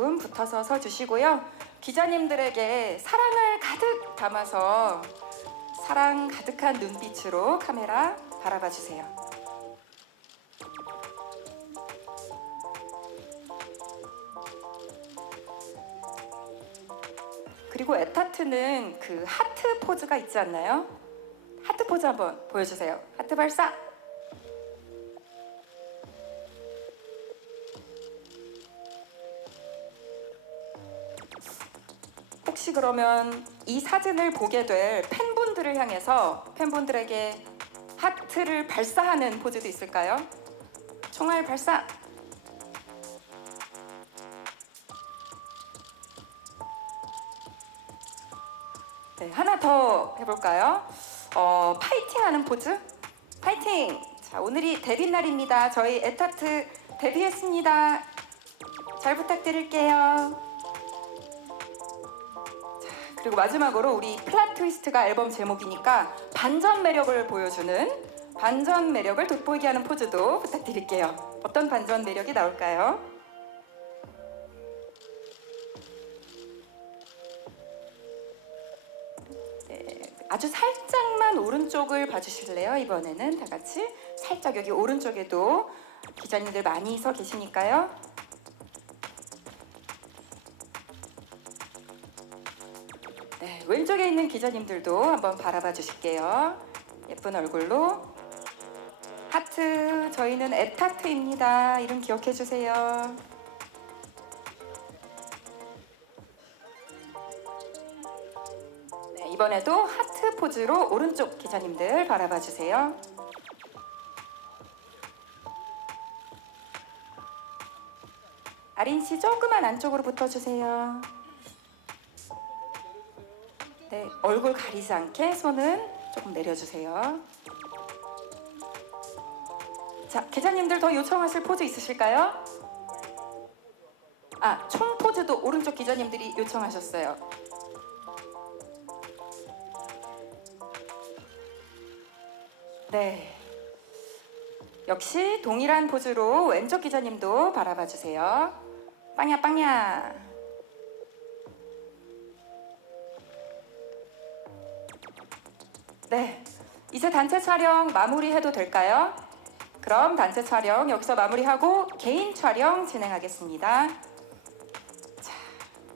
조금 붙어서 서 주시고요. 기자님들에게 사랑을 가득 담아서 사랑 가득한 눈빛으로 카메라 바라봐 주세요. 그리고 에타트는 그 하트 포즈가 있지 않나요? 하트 포즈 한번 보여주세요. 하트 발사. 혹시 그러면 이 사진을 보게 될 팬분들을 향해서 팬분들에게 하트를 발사하는 포즈도 있을까요? 총알 발사. 네, 하나 더 해볼까요? 어, 파이팅 하는 포즈. 파이팅. 자, 오늘이 데뷔 날입니다. 저희 에타트 데뷔했습니다. 잘 부탁드릴게요. 그리고 마지막으로 우리 플랫 트위스트가 앨범 제목이니까 반전 매력을 보여주는 반전 매력을 돋보이게 하는 포즈도 부탁드릴게요. 어떤 반전 매력이 나올까요? 네, 아주 살짝만 오른쪽을 봐주실래요? 이번에는 다 같이 살짝 여기 오른쪽에도 기자님들 많이 서 계시니까요. 네, 왼쪽에 있는 기자님들도 한번 바라봐 주실게요. 예쁜 얼굴로 하트 저희는 에타트입니다. 이름 기억해 주세요. 네, 이번에도 하트 포즈로 오른쪽 기자님들 바라봐 주세요. 아린 씨 조금만 안쪽으로 붙어 주세요. 네, 얼굴 가리지 않게 손은 조금 내려주세요. 자, 기자님들 더 요청하실 포즈 있으실까요? 아, 총 포즈도 오른쪽 기자님들이 요청하셨어요. 네. 역시 동일한 포즈로 왼쪽 기자님도 바라봐 주세요. 빵야 빵야. 네. 이제 단체 촬영 마무리해도 될까요? 그럼 단체 촬영 여기서 마무리하고 개인 촬영 진행하겠습니다. 자,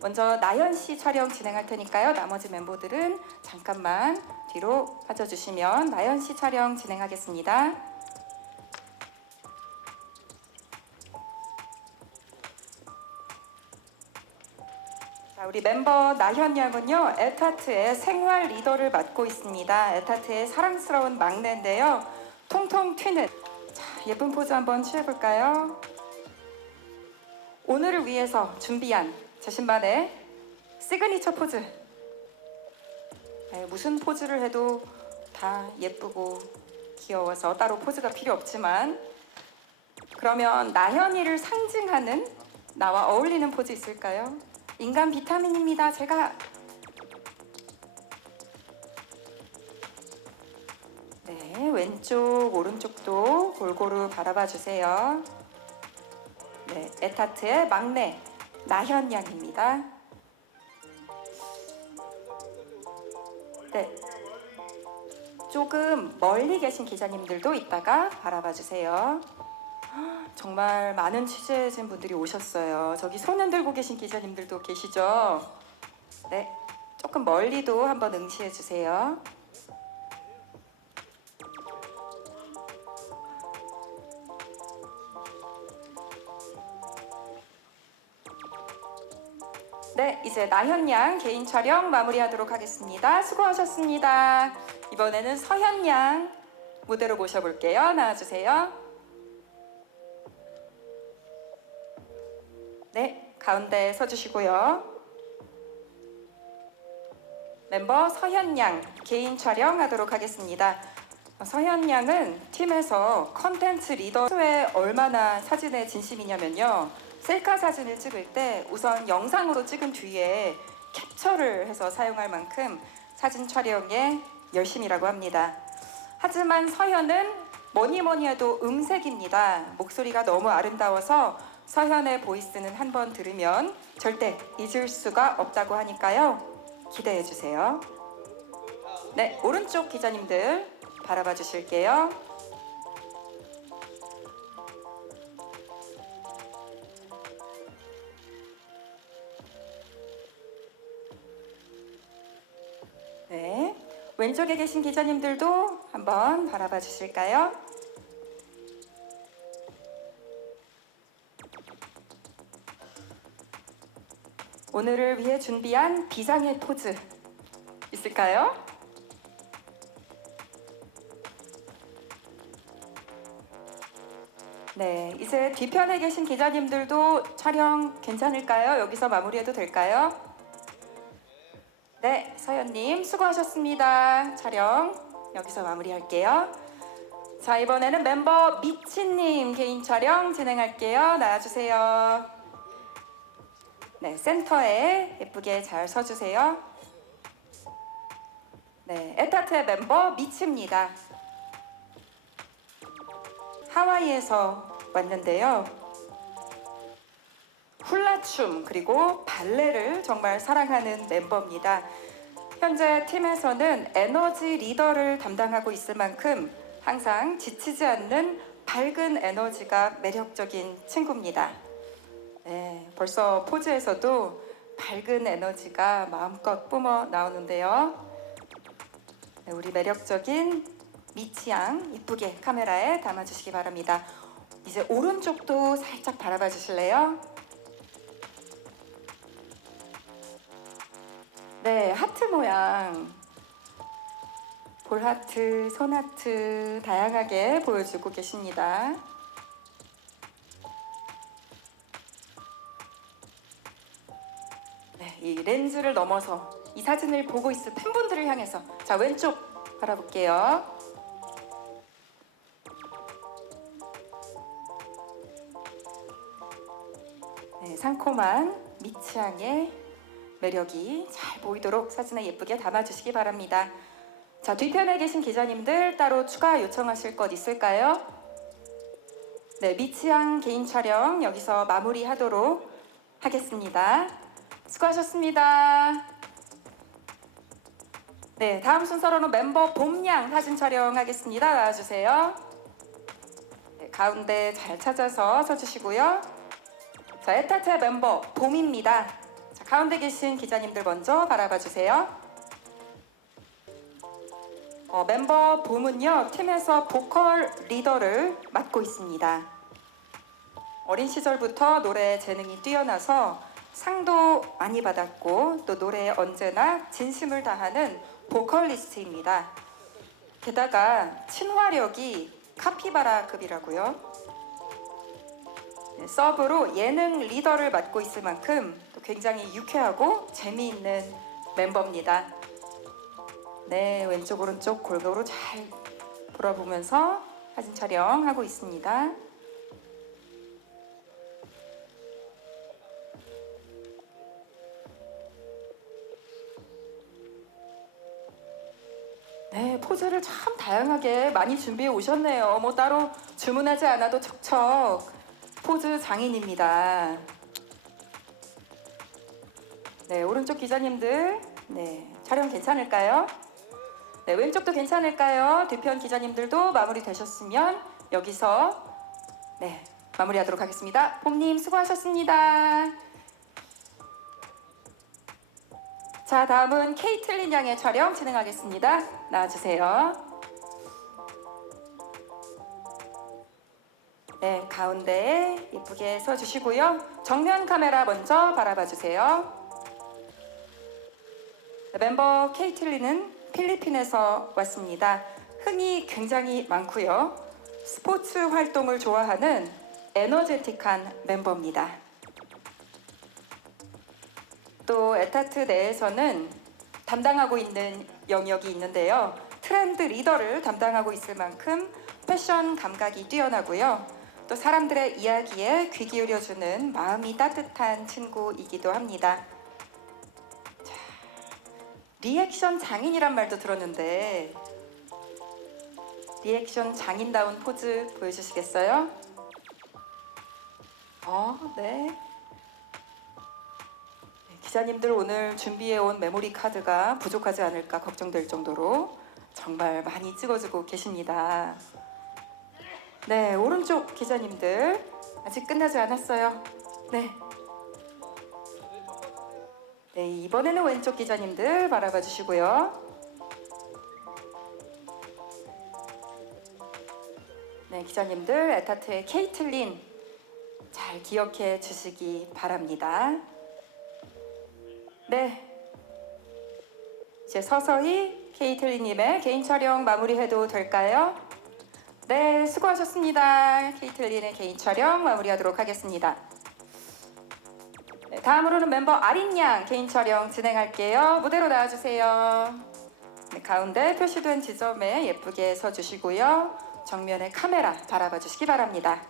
먼저 나연 씨 촬영 진행할 테니까요. 나머지 멤버들은 잠깐만 뒤로 빠져주시면 나연 씨 촬영 진행하겠습니다. 우리 멤버 나현 양은요, 에타트의 생활 리더를 맡고 있습니다. 에타트의 사랑스러운 막내인데요. 통통 튀는. 자, 예쁜 포즈 한번 취해볼까요? 오늘을 위해서 준비한 자신만의 시그니처 포즈. 네, 무슨 포즈를 해도 다 예쁘고 귀여워서 따로 포즈가 필요 없지만 그러면 나현이를 상징하는 나와 어울리는 포즈 있을까요? 인간 비타민입니다. 제가 네 왼쪽 오른쪽도 골고루 바라봐 주세요. 네 에타트의 막내 나현 양입니다. 네 조금 멀리 계신 기자님들도 이따가 바라봐 주세요. 정말 많은 취재진 분들이 오셨어요. 저기 손 들고 계신 기자님들도 계시죠? 네, 조금 멀리도 한번 응시해 주세요. 네, 이제 나현 양 개인 촬영 마무리하도록 하겠습니다. 수고하셨습니다. 이번에는 서현 양 무대로 모셔볼게요. 나와주세요. 가운데 서주시고요. 멤버 서현 양 개인 촬영하도록 하겠습니다. 서현 양은 팀에서 컨텐츠 리더에 얼마나 사진에 진심이냐면요. 셀카 사진을 찍을 때 우선 영상으로 찍은 뒤에 캡처를 해서 사용할 만큼 사진 촬영에 열심이라고 합니다. 하지만 서현은 뭐니 뭐니 해도 음색입니다. 목소리가 너무 아름다워서 서현의 보이스는 한 번 들으면 절대 잊을 수가 없다고 하니까요. 기대해 주세요. 네, 오른쪽 기자님들 바라봐 주실게요. 네, 왼쪽에 계신 기자님들도 한번 바라봐 주실까요? 오늘을 위해 준비한 비상의 포즈 있을까요? 네, 이제 뒤편에 계신 기자님들도 촬영 괜찮을까요? 여기서 마무리해도 될까요? 네, 서현님 수고하셨습니다. 촬영 여기서 마무리할게요. 자, 이번에는 멤버 미치님 개인 촬영 진행할게요. 나와주세요. 네, 센터에 예쁘게 잘 서주세요. 네, 에타트의 멤버 미치입니다. 하와이에서 왔는데요. 훌라춤 그리고 발레를 정말 사랑하는 멤버입니다. 현재 팀에서는 에너지 리더를 담당하고 있을 만큼 항상 지치지 않는 밝은 에너지가 매력적인 친구입니다. 네, 벌써 포즈에서도 밝은 에너지가 마음껏 뿜어 나오는데요. 네, 우리 매력적인 미치양 이쁘게 카메라에 담아주시기 바랍니다. 이제 오른쪽도 살짝 바라봐 주실래요? 네, 하트 모양. 볼하트, 손하트 다양하게 보여주고 계십니다. 이 렌즈를 넘어서 이 사진을 보고 있을 팬분들을 향해서 자 왼쪽 바라볼게요. 네, 상콤한 미치향의 매력이 잘 보이도록 사진에 예쁘게 담아주시기 바랍니다. 자 뒤편에 계신 기자님들 따로 추가 요청하실 것 있을까요? 네, 미치향 개인 촬영 여기서 마무리하도록 하겠습니다. 수고하셨습니다. 네, 다음 순서로는 멤버 봄양 사진 촬영하겠습니다. 나와주세요. 네, 가운데 잘 찾아서 서주시고요. 자, 에타트의 멤버 봄입니다. 자, 가운데 계신 기자님들 먼저 바라봐 주세요. 어, 멤버 봄은요, 팀에서 보컬 리더를 맡고 있습니다. 어린 시절부터 노래 재능이 뛰어나서 상도 많이 받았고 또 노래에 언제나 진심을 다하는 보컬리스트입니다. 게다가 친화력이 카피바라급이라고요. 네, 서브로 예능 리더를 맡고 있을 만큼 또 굉장히 유쾌하고 재미있는 멤버입니다. 네, 왼쪽 오른쪽 골고루 잘 돌아보면서 사진 촬영하고 있습니다. 네, 포즈를 참 다양하게 많이 준비해 오셨네요. 뭐 따로 주문하지 않아도 척척 포즈 장인입니다. 네, 오른쪽 기자님들, 네, 촬영 괜찮을까요? 네, 왼쪽도 괜찮을까요? 뒤편 기자님들도 마무리 되셨으면 여기서 네, 마무리하도록 하겠습니다. 봄님 수고하셨습니다. 자, 다음은 케이틀린 양의 촬영 진행하겠습니다. 나와주세요. 네, 가운데에 예쁘게 서주시고요. 정면 카메라 먼저 바라봐 주세요. 네, 멤버 케이틀린은 필리핀에서 왔습니다. 흥이 굉장히 많고요. 스포츠 활동을 좋아하는 에너제틱한 멤버입니다. 또 에타트 내에서는 담당하고 있는 영역이 있는데요. 트렌드 리더를 담당하고 있을 만큼 패션 감각이 뛰어나고요. 또 사람들의 이야기에 귀 기울여주는 마음이 따뜻한 친구이기도 합니다. 자, 리액션 장인이란 말도 들었는데 리액션 장인다운 포즈 보여주시겠어요? 어, 네. 네, 기자님들 오늘 준비해온 메모리 카드가 부족하지 않을까 걱정될 정도로 정말 많이 찍어주고 계십니다. 네, 오른쪽 기자님들 아직 끝나지 않았어요. 네. 네, 이번에는 왼쪽 기자님들 바라봐 주시고요. 네, 기자님들 에타트의 케이틀린 잘 기억해 주시기 바랍니다. 네. 이제 서서히 케이틀린님의 개인 촬영 마무리해도 될까요? 네, 수고하셨습니다. 케이틀린의 개인 촬영 마무리하도록 하겠습니다. 네, 다음으로는 멤버 아린 양 개인 촬영 진행할게요. 무대로 나와주세요. 네, 가운데 표시된 지점에 예쁘게 서주시고요. 정면에 카메라 바라봐 주시기 바랍니다.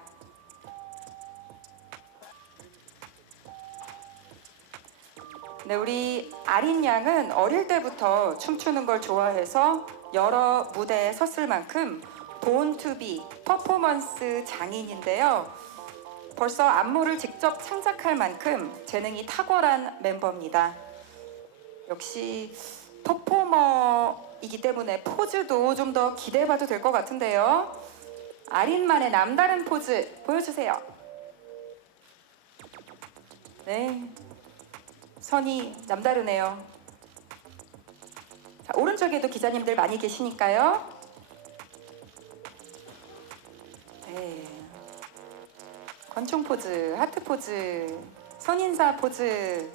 네, 우리 아린 양은 어릴 때부터 춤추는 걸 좋아해서 여러 무대에 섰을 만큼 본투비 퍼포먼스 장인인데요. 벌써 안무를 직접 창작할 만큼 재능이 탁월한 멤버입니다. 역시 퍼포머이기 때문에 포즈도 좀 더 기대해봐도 될 것 같은데요. 아린만의 남다른 포즈 보여주세요. 네, 선이 남다르네요. 자, 오른쪽에도 기자님들 많이 계시니까요. 네. 권총 포즈, 하트 포즈, 선인사 포즈.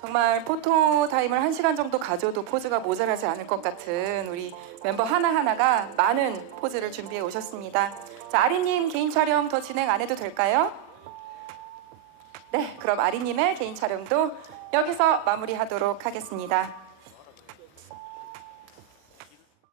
정말 포토 타임을 한 시간 정도 가져도 포즈가 모자라지 않을 것 같은 우리 멤버 하나하나가 많은 포즈를 준비해 오셨습니다. 자, 아리님 개인 촬영 더 진행 안 해도 될까요? 네, 그럼 아리님의 개인 촬영도 여기서 마무리하도록 하겠습니다.